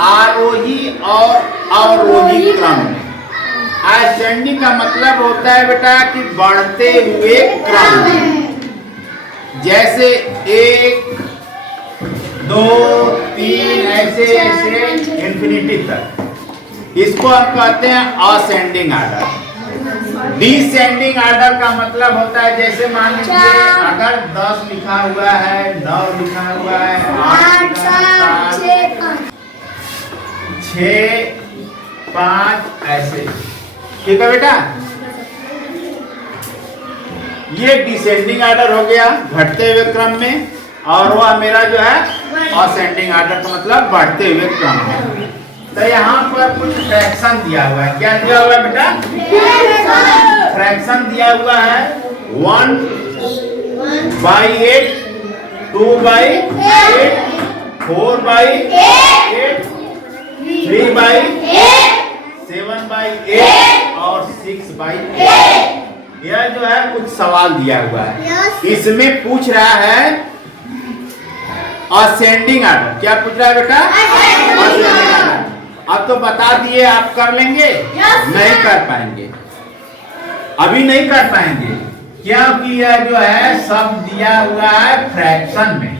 आरोही और अवरोही क्रम में। असेंडिंग का मतलब होता है बेटा कि बढ़ते हुए क्रम में, जैसे 1 2 3 ऐसे ऐसे इंफिनिटी तक। इसको हम कहते हैं असेंडिंग आर्डर। डिसेंडिंग आर्डर का मतलब होता है, जैसे मान लीजिए अगर 10 लिखा हुआ है, 9 लिखा हुआ है, 8 6 5 ऐसे, ठीक है बेटा। ये डिसेंडिंग आर्डर हो गया घटते हुए क्रम में, और वह मेरा जो है असेंडिंग आर्डर का मतलब बढ़ते हुए क्रम में। तो यहाँ पर कुछ फ्रैक्शन दिया हुआ है। क्या दिया हुआ है बेटा? फ्रैक्शन दिया हुआ है 1/8, 2/8, 4/8, 3/8, 7/8 और 6/8। यह जो है कुछ सवाल दिया हुआ है। इसमें पूछ रहा है असेंडिंग आर्डर। क्या पूछ रहा है बेटा? Ascending order. अब तो बता दिए, आप कर लेंगे? नहीं कर पाएंगे, अभी नहीं कर पाएंगे, क्योंकि यह जो है सब दिया हुआ है फ्रैक्शन में।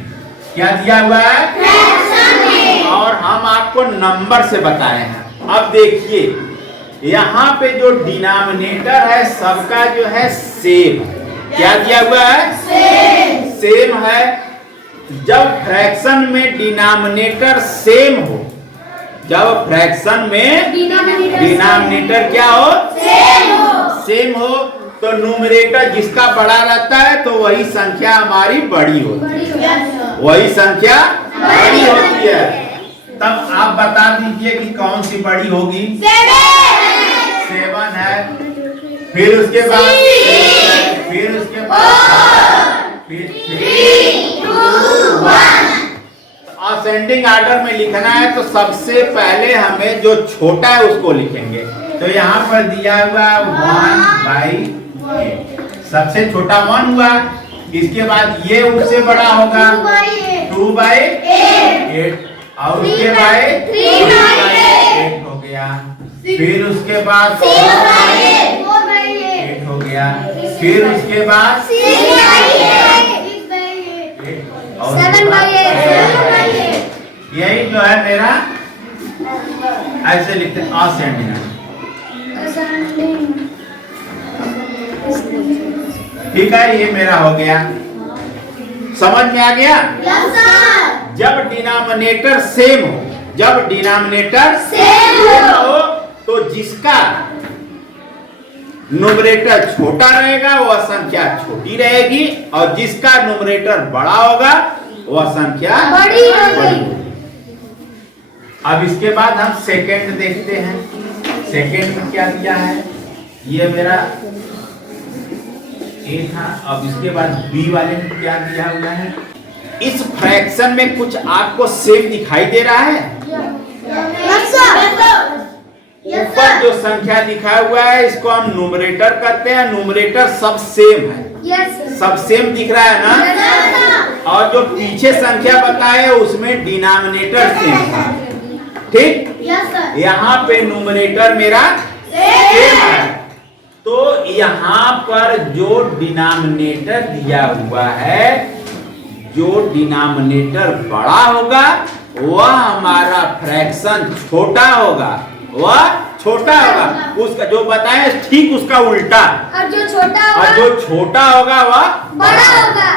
क्या दिया हुआ है? फ्रैक्शन में। और हम आपको नंबर से बताए हैं। अब देखिए यहाँ पे जो डिनोमिनेटर है सबका जो है सेम। क्या दिया हुआ है? सेम है। जब फ्रैक्शन में डिनोमिनेटर सेम हो, जब फ्रैक्शन में डिनोमिनेटर क्या हो? सेम हो, तो न्यूमरेटर जिसका बड़ा रहता है तो वही संख्या हमारी बड़ी होती है, वही संख्या बड़ी होती है। तब आप बता दीजिए कि कौन सी बड़ी होगी? 7 है, फिर उसके बाद फिर उसके बाद फिर 3 2 1। असेंडिंग आर्डर में लिखना है तो सबसे पहले हमें जो छोटा है उसको लिखेंगे। तो यहाँ पर दिया हुआ 1/8, सबसे छोटा 1 हुआ। इसके बाद ये उससे बड़ा होगा 2/8 और उसके बाद 3/8 हो गया। फिर उसके बाद 4/8 हो गया। फिर उसके बाद 6/8 और 7/8। यही जो है मेरा ऐसे लिखते हैं असेंडिंग। ठीक है, ये मेरा हो गया। समझ में आ गया? जब डिनोमिनेटर सेम हो, जब डिनोमिनेटर सेम हो तो जिसका न्यूमरेटर छोटा रहेगा वह संख्या छोटी रहेगी, और जिसका न्यूमरेटर बड़ा होगा वह संख्या बड़ी होगी। अब इसके बाद हम सेकंड देखते हैं। सेकंड में क्या दिया है? ये मेरा ए था। अब इसके बाद बी वाले में क्या दिया हुआ है? इस फ्रैक्शन में कुछ आपको सेम दिखाई दे रहा है? ऊपर जो संख्या लिखा हुआ है इसको हम न्यूमरेटर करते हैं। न्यूमरेटर सब सेम है, सब सेम दिख रहा है ना? और जो पीछे संख्या बताए उसमें डिनोमिनेटर सेम था, ठीक? यहाँ पे न्यूमरेटर मेरा सेम है, तो यहाँ पर जो डिनोमिनेटर दिया हुआ है, जो डिनोमिनेटर बड़ा होगा वह हमारा फ्रैक्शन छोटा होगा, वह छोटा होगा। उसका जो बताए ठीक उसका उल्टा, और जो छोटा होगा वह बड़ा होगा।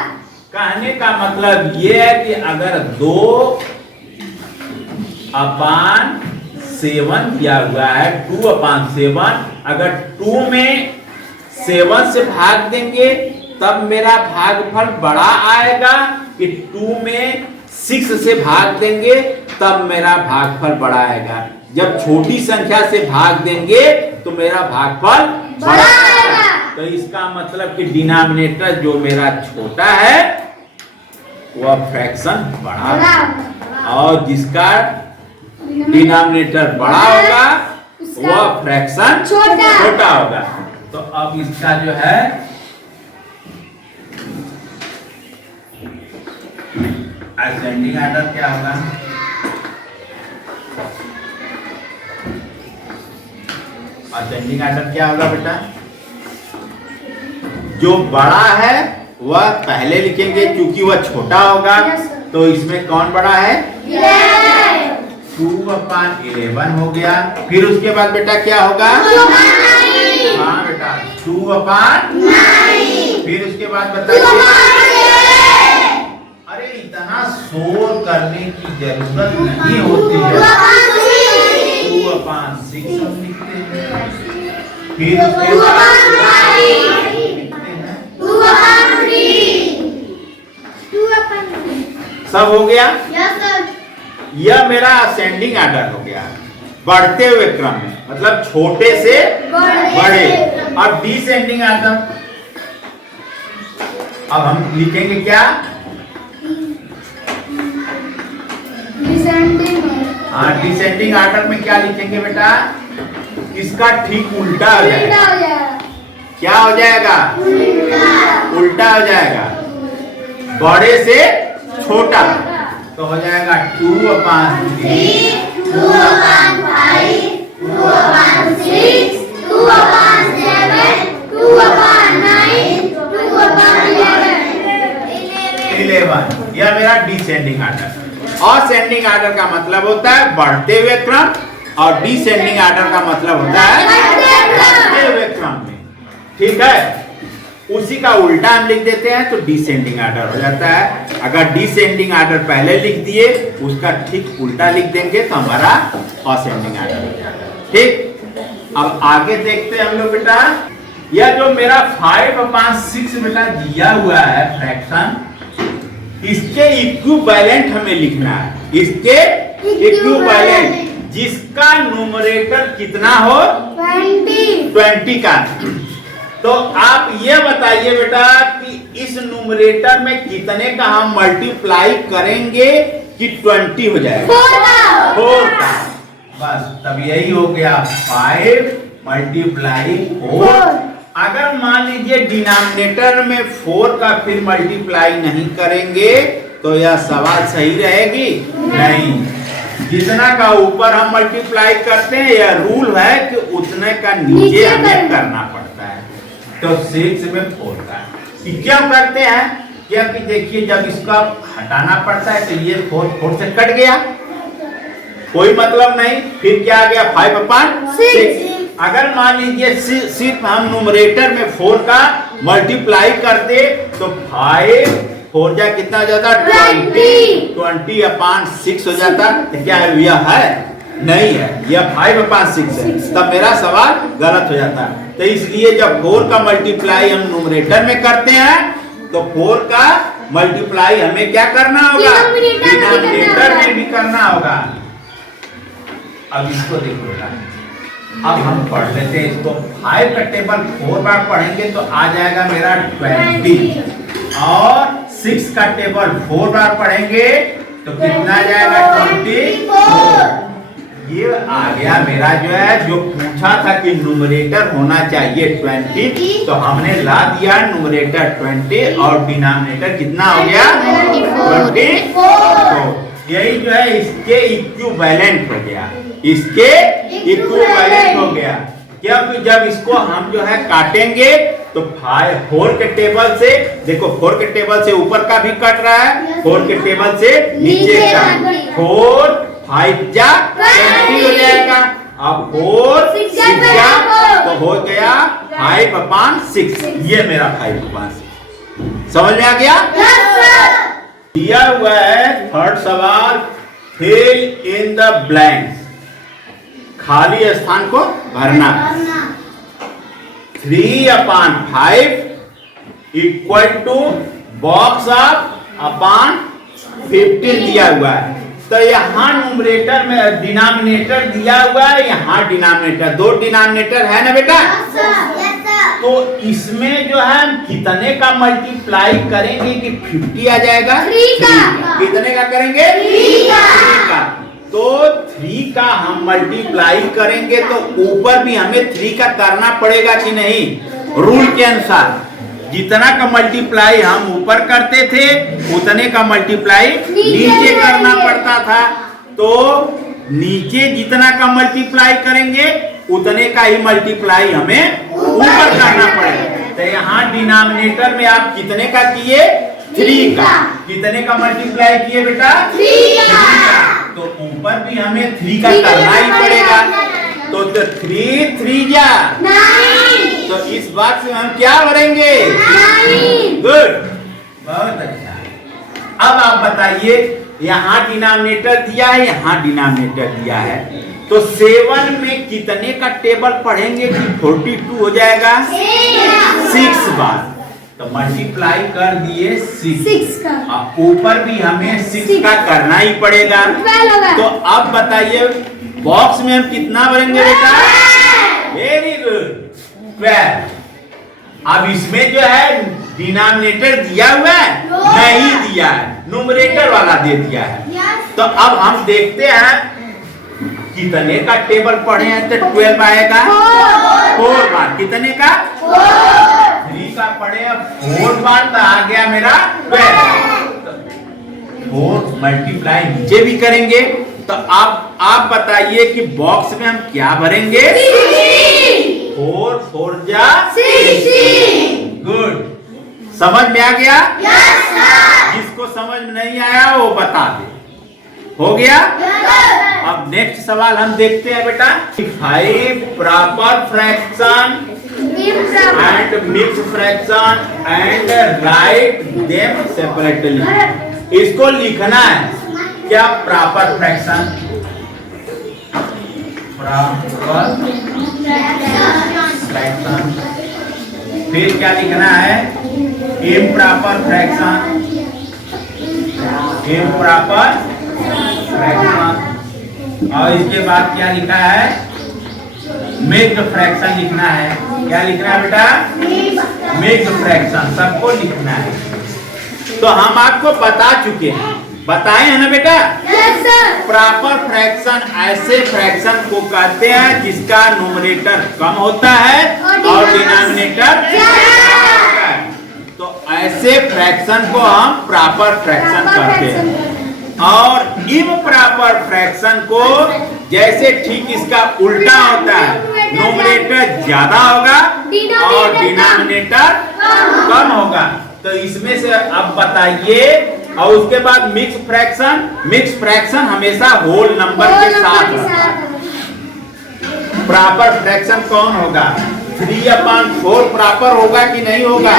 कहने का मतलब ये है कि अगर 2/7 दिया हुआ है, 2/7, अगर 2 में 7 से भाग देंगे तब मेरा भागफल बड़ा आएगा, कि 2 में 6 से भाग देंगे तब मेरा भागफल बड़ा आएगा। जब छोटी संख्या से भाग देंगे तो मेरा भागफल बड़ा आएगा। तो इसका मतलब कि डिनोमिनेटर जो मेरा छोटा है वह फ्रैक्शन बड़ा, और जिसका डिनोमिनेटर बड़ा होगा वह फ्रैक्शन छोटा होगा। तो अब इसका जो है असेंडिंग आर्डर क्या होगा? असेंडिंग आर्डर क्या होगा बेटा? जो बड़ा है वह पहले लिखेंगे क्योंकि वह छोटा होगा। तो इसमें कौन बड़ा है? 2/11 हो गया। फिर उसके बाद बेटा क्या होगा? हाँ बेटा 2/9। फिर उसके बाद बताइए। अरे इतना शोर करने की जरूरत नहीं होती है। 2/6 हम लिखते हैं। फिर उसके बाद लिखते हैं 2/3। सब हो गया? यह मेरा असेंडिंग आर्डर हो गया, बढ़ते हुए क्रम में, मतलब छोटे से बड़े। अब डिसेंडिंग आर्डर, अब हम लिखेंगे क्या? हाँ, डिसेंडिंग आर्डर में क्या लिखेंगे बेटा? इसका ठीक उल्टा हो जाएगा। क्या हो जाएगा? उल्टा हो जाएगा, बड़े से छोटा। तो हो जाएगा 2/3, 2/5, 2/6, 2/7, 2/9, 2/11। यह मेरा डिसेंडिंग आर्डर। असेंडिंग आर्डर का मतलब होता है बढ़ते हुए क्रम, और डिसेंडिंग आर्डर का मतलब होता है बढ़ते हुए क्रम में। ठीक है, उसी का उल्टा हम लिख देते हैं तो डिसेंडिंग आर्डर हो जाता है। अगर डिसेंडिंग आर्डर पहले लिख दिए, उसका ठीक उल्टा लिख देंगे तो हमारा असेंडिंग आर्डर हो जाता है। ठीक, अब आगे देखते हैं हम लोग बेटा। यह जो मेरा 5/6 बेटा दिया हुआ है फ्रैक्शन, इसके इक्विवेलेंट हमें लिखना है। इसके इक्विवेलेंट, जिसका न्यूमरेटर कितना हो? 20 का। तो आप ये बताइए बेटा कि इस न्यूमरेटर में कितने का हम मल्टीप्लाई करेंगे कि 20 हो जाएगा? 4 का। बस तब यही हो गया 5 × 4। अगर मान लीजिए डिनोमिनेटर में 4 का फिर मल्टीप्लाई नहीं करेंगे तो यह सवाल सही रहेगी? नहीं। जितना का ऊपर हम मल्टीप्लाई करते हैं, यह रूल है कि उतने का नीचे हमें करना पड़ता है। तो 6 में 4 का क्यों करते हैं? क्योंकि देखिए जब इसका हटाना पड़ता है तो ये 4 से कट गया, कोई मतलब नहीं। फिर क्या आ गया? 5/6। अगर मान लीजिए सिर्फ हम न्यूमरेटर में 4 का मल्टीप्लाई करते तो 5 4 जा कितना हो जाता? 20/6 हो जाता। तो क्या है? यह है? नहीं है, यह 5/6 है। तब मेरा सवाल गलत हो जाता है। तो इसलिए जब 4 का मल्टीप्लाई हम न्यूमरेटर में करते हैं तो 4 का मल्टीप्लाई हमें क्या करना होगा? डिनोमिनेटर में भी करना होगा। अब इसको देखो बेटा, अब हम पढ़ लेते हैं इसको। 5 का टेबल 4 बार पढ़ेंगे तो आ जाएगा मेरा 20, और 6 का टेबल 4 बार पढ़ेंगे तो कितना आ जाएगा? 24। ये आ गया मेरा जो है, जो पूछा था कि न्यूमरेटर होना चाहिए 20, तो हमने ला दिया न्यूमरेटर 20 और डिनोमिनेटर कितना हो गया? 24। यही जो है इसके इक्विवेलेंट हो गया, इसके इक्विवेलेंट हो गया। क्योंकि जब इसको हम जो है काटेंगे तो 4 के टेबल से, देखो 4 के टेबल से ऊपर का भी कट रहा है, 4 के टेबल से नीचे का। 4 5 जा 20 हो जाएगा। अब 4 6 जा तो हो गया 5/6। ये मेरा 5/6 समझ में आ गया? दिया हुआ है थर्ड सवाल, फिल इन द ब्लैंक्स, खाली स्थान को भरना। 3/5 इक्वल टू बॉक्स अपॉन 15 दिया हुआ है। तो यहाँ न्यूमरेटर में डिनोमिनेटर दिया हुआ है, यहाँ डिनोमिनेटर, 2 डिनोमिनेटर है ना बेटा? तो इसमें जो है कितने का मल्टीप्लाई करेंगे कि 50 आ जाएगा? 3 का। कितने का करेंगे? 3 का। तो 3 का हम मल्टीप्लाई करेंगे तो ऊपर भी हमें 3 का करना पड़ेगा कि नहीं? रूल के अनुसार जितना का मल्टीप्लाई हम ऊपर करते थे उतने का मल्टीप्लाई नीचे करना पड़ता था। तो नीचे जितना का मल्टीप्लाई करेंगे उतने का ही मल्टीप्लाई हमें ऊपर करना पड़ेगा। तो यहाँ डिनोमिनेटर में आप कितने का किए? 3 का। कितने का मल्टीप्लाई किए बेटा? 3 का। तो ऊपर भी हमें 3 का करना ही पड़ेगा। तो 3 3 जा 9। तो इस बात से हम क्या भरेंगे? 9। गुड, बहुत अच्छा। अब आप बताइए, यहाँ डिनोमिनेटर दिया है, यहाँ डिनोमिनेटर दिया है, तो 7 में कितने का टेबल पढ़ेंगे कि 42 हो जाएगा? 6 बार। तो मल्टीप्लाई कर दिए 6 का। ऊपर भी हमें 6 का करना ही पड़ेगा। तो अब बताइए बॉक्स में हम कितना भरेंगे बेटा? Very good, 12। अब इसमें जो है डिनोमिनेटर दिया हुआ है? नहीं दिया है, न्यूमरेटर वाला दे दिया है। तो अब हम देखते हैं कितने का टेबल पढ़े हैं। तो 12 आएगा 4 बार। कितने का? 3 का पढ़े हैं 4 बार, तो आ गया मेरा 12। 4 मल्टीप्लाई नीचे भी करेंगे। तो आप बताइए कि बॉक्स में हम क्या भरेंगे? 4 4 जा 16। गुड, समझ में आ गया? Yes sir. जिसको समझ में नहीं आया वो बता दे। हो गया? अब नेक्स्ट सवाल हम देखते हैं बेटा। 5 proper fraction and mix fraction and write them separately. इसको लिखना है। क्या? प्रॉपर फ्रैक्शन, प्रॉपर फ्रैक्शन, फिर क्या लिखना है? इम्प्रॉपर फ्रैक्शन, इम्प्रॉपर फ्रैक्शन, और इसके बाद क्या लिखा है? मिक्स्ड फ्रैक्शन लिखना है। क्या लिखना है बेटा? मिक्स्ड फ्रैक्शन, सबको लिखना है। तो हम आपको बता चुके हैं, बताए हैं ना बेटा? Yes sir. प्रॉपर फ्रैक्शन ऐसे फ्रैक्शन को कहते हैं जिसका न्यूमरेटर कम होता है और डिनोमिनेटर ज्यादा होता है। तो ऐसे फ्रैक्शन को हम प्रॉपर फ्रैक्शन कहते हैं। और इम्प्रॉपर फ्रैक्शन को जैसे ठीक इसका उल्टा होता है, न्यूमरेटर ज्यादा होगा और डिनोमिनेटर कम होगा। तो इसमें से अब बताइए। और उसके बाद मिक्स फ्रैक्शन, मिक्स फ्रैक्शन हमेशा होल नंबर के साथ होता है। प्रॉपर फ्रैक्शन कौन होगा? 3/4 प्रॉपर होगा कि नहीं होगा?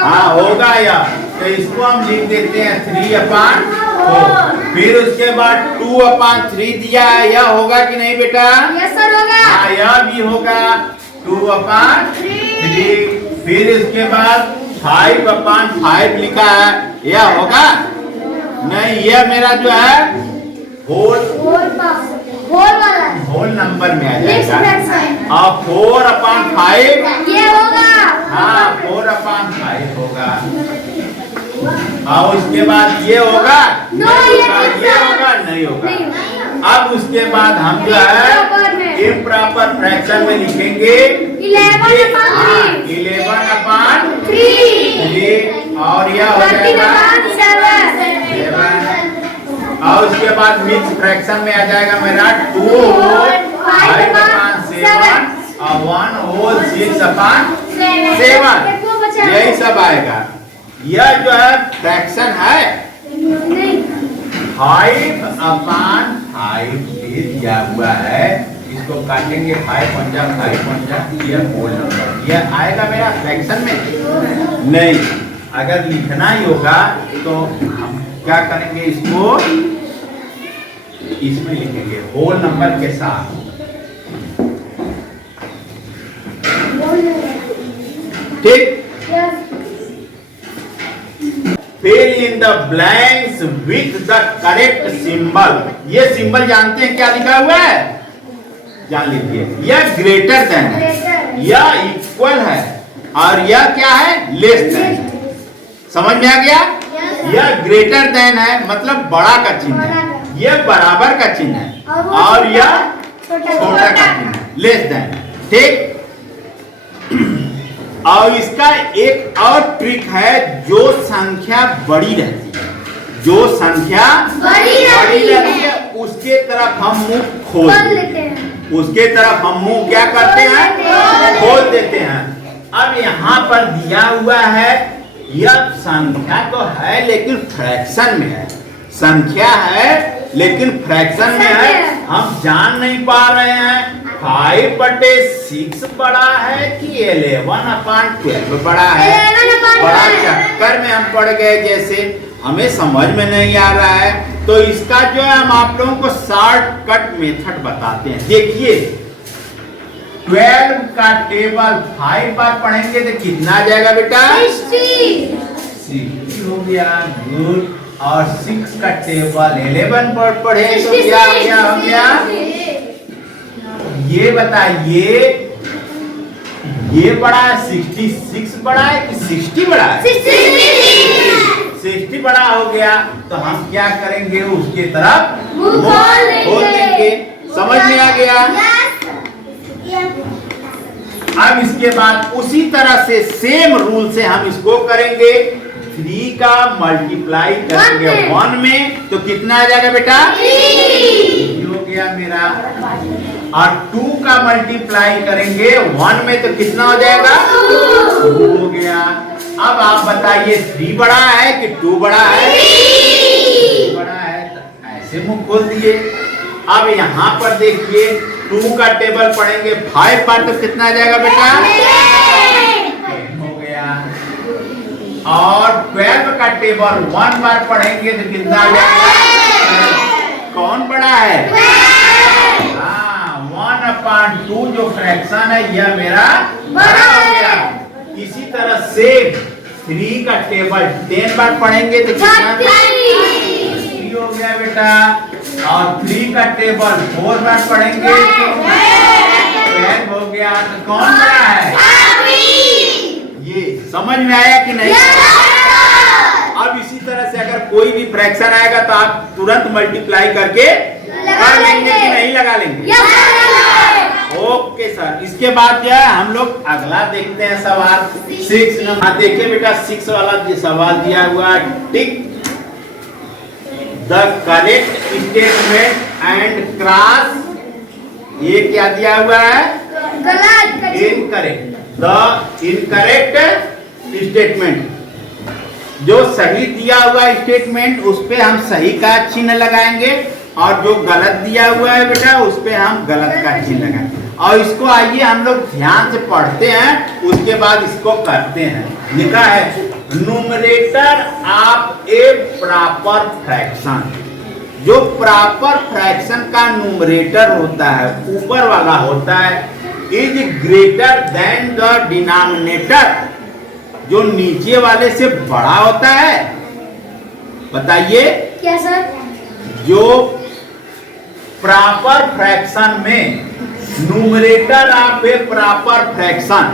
हाँ होगा। या तो इसको हम लिख देते हैं 3/4। फिर उसके बाद 2/3 दिया है, यह होगा कि नहीं बेटा? यस सर होगा। हाँ यह भी होगा 2/3। फिर इसके बाद 5/5 लिखा है, यह होगा? नहीं, यह मेरा जो है होल नंबर में आ जाएगा। और 4/5 ये होगा। हाँ 4/5 होगा। और उसके बाद ये होगा? नहीं होगा। ये होगा? नहीं होगा। अब उसके बाद हम जो है इम्प्रॉपर फ्रैक्शन में लिखेंगे 11/3 और यह हो जाएगा 7। और उसके बाद मिक्स फ्रैक्शन में आ जाएगा मेरा 2 5/7 और 1 होल 6/7। यही सब आएगा। यह जो है फ्रैक्शन है 5/5 दिया हुआ है। इसको काटेंगे 5 ये होल नंबर, यह आएगा मेरा फ्रैक्शन में? नहीं। अगर लिखना ही होगा तो हम क्या करेंगे? इसको इसमें लिखेंगे होल नंबर के साथ। ठीक। Fill in the blanks with the correct symbol। ये सिंबल जानते हैं क्या लिखा हुआ है? जान लीजिए। यह ग्रेटर देन है, यह इक्वल है और यह क्या है? Less than. समझ में आ गया? यह ग्रेटर देन है मतलब बड़ा का चिन्ह है, यह बराबर का चिन्ह है और यह छोटा का चिन्ह है, लेस देन। ठीक। और इसका एक और ट्रिक है, जो संख्या बड़ी रहती है, जो संख्या बड़ी रहती है उसके तरफ हम मुंह खोल खोल देते देते हैं। हैं। उसके तरफ हम मुंह क्या करते हैं? खोल देते हैं। अब यहाँ पर दिया हुआ है, यह संख्या तो है लेकिन फ्रैक्शन में है। संख्या है लेकिन फ्रैक्शन में है। हम जान नहीं पा रहे हैं 5/6 बड़ा है कि 11/12 बड़ा है। 11/12 बड़ा चक्कर में हम पड़ गए, जैसे हमें समझ में नहीं आ रहा है। तो इसका जो है हम आप लोगों को शॉर्टकट मेथड बताते हैं। देखिए 12 का टेबल 5 बार पढ़ेंगे तो कितना आ जाएगा बेटा? 60 हो गया, गुड। और 6 का टेबल 11 पर पढ़े तो क्या हो गया? ये बताइए, ये बड़ा है 66 बड़ा है कि 60 बड़ा है? 60 बड़ा हो गया तो हम क्या करेंगे? उसके तरफ मुंह खोल देंगे। समझ में आ गया? अब इसके बाद उसी तरह से सेम रूल से हम इसको करेंगे। 3 का मल्टीप्लाई करेंगे 1 में तो कितना आ जाएगा बेटा? 3 हो गया मेरा। और 2 का मल्टीप्लाई करेंगे 1 में तो कितना हो जाएगा? 2 हो गया। अब आप बताइए 3 बड़ा है कि 2 बड़ा है? 3 बड़ा है तो ऐसे मुंह खोल दिए। अब यहाँ पर देखिए 2 का टेबल पढ़ेंगे 5 बार तो कितना आ जाएगा बेटा? 10 हो गया। और 12 का टेबल 1 बार पढ़ेंगे तो कितना आ जाएगा? कौन बड़ा है? 1/2 जो फ्रैक्शन है यह मेरा बड़ा हो गया। इसी तरह से 3 का टेबल 10 बार पढ़ेंगे तो कितना? 3 हो गया बेटा। और 3 का टेबल 4 बार पढ़ेंगे तो 12 हो गया। तो कौन बड़ा है? ये समझ में आया कि नहीं? अब इसी तरह से अगर कोई भी फ्रैक्शन आएगा तो आप तुरंत मल्टीप्लाई करके कर लेंगे कि नहीं लगा लेंगे? Okay sir. इसके बाद क्या है, हम लोग अगला देखते हैं सवाल 6 नंबर। देखिए बेटा 6 वाला सवाल दिया हुआ है। Tick the correct statement and cross, ये क्या दिया हुआ है? इनकरेक्ट। द इनकरेक्ट स्टेटमेंट, जो सही दिया हुआ स्टेटमेंट उस पे हम सही का चिन्ह लगाएंगे और जो गलत दिया हुआ है बेटा उस पे हम गलत का चिन्ह लगाएंगे। और इसको आइए हम लोग ध्यान से पढ़ते हैं, उसके बाद इसको करते हैं। लिखा है numerator of A proper fraction. जो प्रॉपर फ्रैक्शन का न्यूमरेटर होता है, ऊपर वाला होता है, is greater than the denominator, जो नीचे वाले से बड़ा होता है। बताइए क्या सर? जो प्रॉपर फ्रैक्शन में numerator of A proper fraction,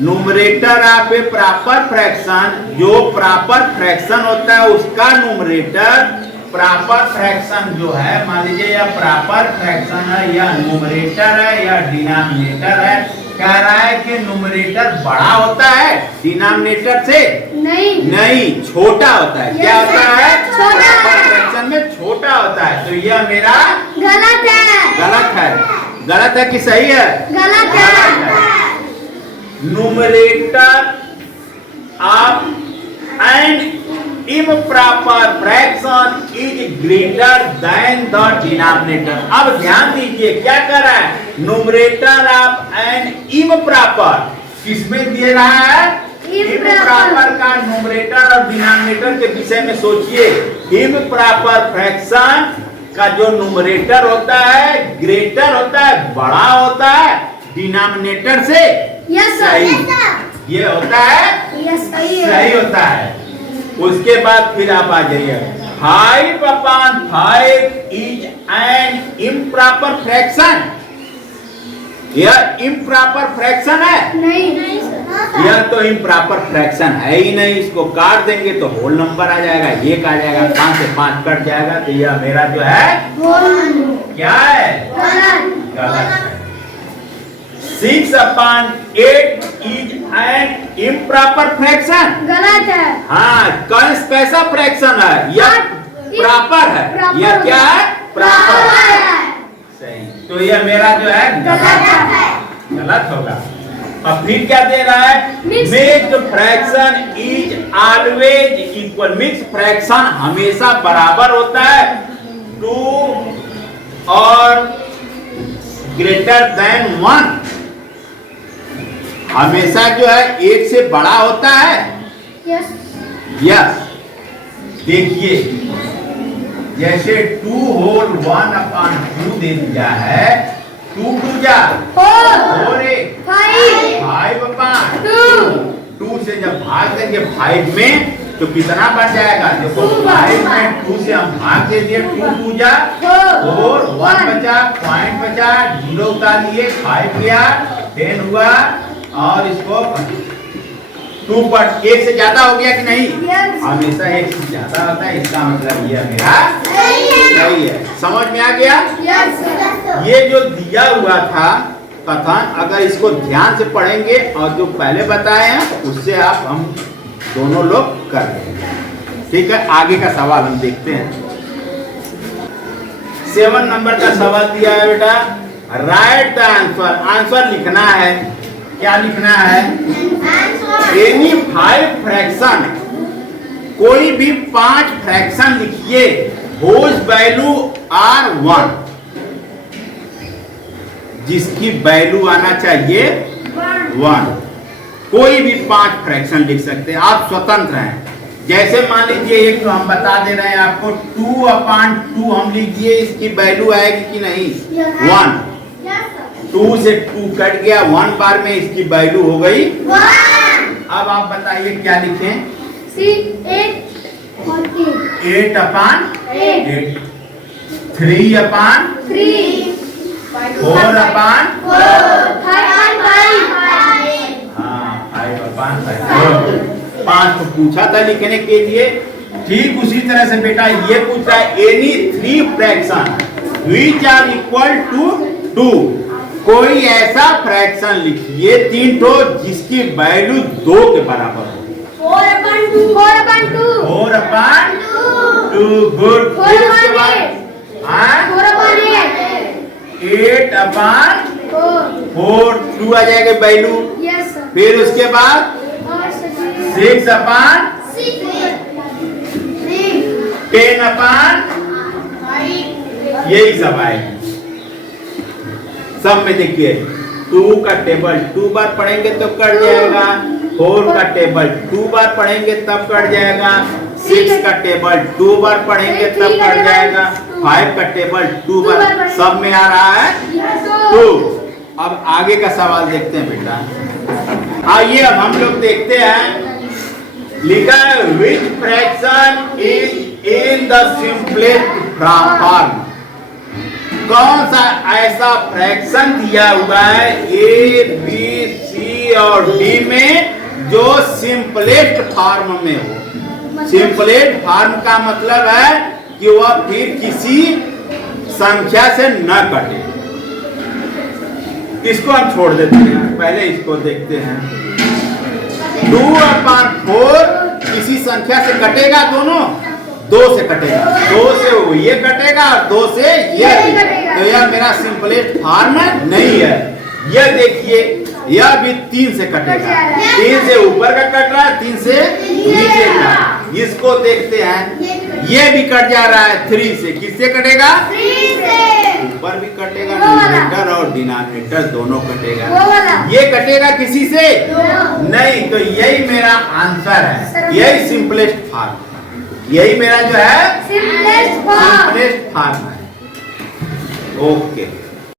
numerator of A proper fraction, जो प्रॉपर फ्रैक्शन होता है उसका न्यूमरेटर, प्रॉपर फ्रैक्शन जो है, मान लीजिए यह प्रॉपर फ्रैक्शन है, यह न्यूमरेटर है, यह डिनोमिनेटर है। कह रहा है कि न्यूमरेटर बड़ा होता है डिनोमिनेटर से? नहीं, छोटा होता है। क्या होता है? प्रॉपर फ्रैक्शन में छोटा होता है। तो यह मेरा गलत है। गलत है। गलत है कि सही है? गलत है। Numerator of an improper fraction is greater than the denominator. अब ध्यान दीजिए क्या कर रहा है? न्यूमरेटर ऑफ एन इम्प्रॉपर, किसमें दे रहा है? इम्प्रॉपर का न्यूमरेटर और डिनोमिनेटर के विषय में सोचिए। इम्प्रॉपर फ्रैक्शन का जो न्यूमरेटर होता है ग्रेटर होता है, बड़ा होता है डिनोमिनेटर से। सही ये होता है, सही होता है। उसके बाद फिर आप आ जाइए 5/5 इज एन इम्प्रॉपर फ्रैक्शन। यह इम्प्रॉपर फ्रैक्शन है? नहीं। यह तो इम्प्रॉपर फ्रैक्शन है ही नहीं। इसको काट देंगे तो होल नंबर आ जाएगा, 1 आ जाएगा, 5 से 5 कट जाएगा। तो यह मेरा जो है क्या है? गलत है। 6/8 इज एन इम्प्रॉपर फ्रैक्शन। गलत है। हाँ, कैसा फ्रैक्शन है? यह प्रॉपर है। यह क्या है? प्रॉपर है। सही तो यह मेरा जो है गलत होगा। अब फिर क्या दे रहा है? Mixed fraction is always equal. Mixed fraction हमेशा बराबर होता है 2 और ग्रेटर देन 1। हमेशा जो है 1 से बड़ा होता है। यस। देखिए जैसे 2 होल 1/2 दे दिया है, 2 2 जा 4 5/2 से जब भाग देंगे 5 में तो कितना बच जाएगा? देखो 5 में 2 से हम भाग दे दिए, 2 2 जा 4, 1 बचा, पॉइंट बचा, 0 उतार लिए, 5 गया, 10 हुआ और इसको 2 पर 1 से ज्यादा हो गया कि नहीं? हमेशा 1 से ज्यादा होता है, इसका मतलब यह मेरा सही है। समझ में आ गया? ये जो दिया हुआ था कथन, अगर इसको ध्यान से पढ़ेंगे और जो पहले बताए हैं उससे आप हम दोनों लोग कर लेंगे। ठीक है, आगे का सवाल हम देखते हैं। 7 नंबर का सवाल दिया है बेटा, राइट द आंसर। आंसर लिखना है। क्या लिखना है? एनी 5 फ्रैक्शन, कोई भी 5 फ्रैक्शन लिखिए whose वैल्यू आर 1, जिसकी वैल्यू आना चाहिए 1। कोई भी 5 फ्रैक्शन लिख सकते हैं, आप स्वतंत्र हैं। जैसे मान लीजिए एक तो हम बता दे रहे हैं आपको 2/2 हम लीजिए, इसकी वैल्यू आएगी कि नहीं? 1। 2 से 2 कट गया, 1 बार में इसकी वैल्यू हो गई 1। अब आप बताइए क्या लिखें? 8/8, 3/3, 4/4, हाँ 5/5। 5 तो पूछा था लिखने के लिए। ठीक उसी तरह से बेटा ये पूछा है any 3 fraction which are equal to 2। कोई ऐसा फ्रैक्शन लिखिए 3 ठो जिसकी वैल्यू 2 के बराबर हो। 4/2 गुड। 8/4 2 आ जाएगा वैल्यू। फिर उसके बाद 6/10/5 यही सब आएगी। सब में देखिए 2 का टेबल 2 बार पढ़ेंगे तो कट जाएगा, 4 का टेबल 2 बार पढ़ेंगे तब कट जाएगा, 6 का टेबल 2 बार पढ़ेंगे तब कट जाएगा, 5 का टेबल 2 बार, सब में आ रहा है 2। अब आगे का सवाल देखते हैं बेटा। आइए अब हम लोग देखते हैं। लिखा है which fraction is in the simplest form। कौन सा ऐसा फ्रैक्शन दिया हुआ है A, B, C और D में जो सिंपलेस्ट फॉर्म में हो? सिंपलेस्ट फॉर्म का मतलब है कि वह फिर किसी संख्या से न कटे। इसको हम छोड़ देते हैं, पहले इसको देखते हैं। 2/4 किसी संख्या से कटेगा, दोनों 2 से कटेगा, 2 से वो ये कटेगा और 2 से ये। तो यह मेरा सिंपलेस्ट फॉर्म नहीं है। यह देखिए यह भी 3 से कटेगा, 3 से ऊपर का कट रहा है, 3 से नीचे का। इसको देखते हैं, ये भी कट जा रहा है 3 से। किससे कटेगा? 3 से। ऊपर भी कटेगा, न्यूमरेटर और डिनोमिनेटर दोनों कटेगा। ये कटेगा किसी से नहीं। तो यही मेरा आंसर है, यही सिंपलेस्ट फॉर्म, यही मेरा जो है सिंपलेस्ट फॉर्म है। ओके।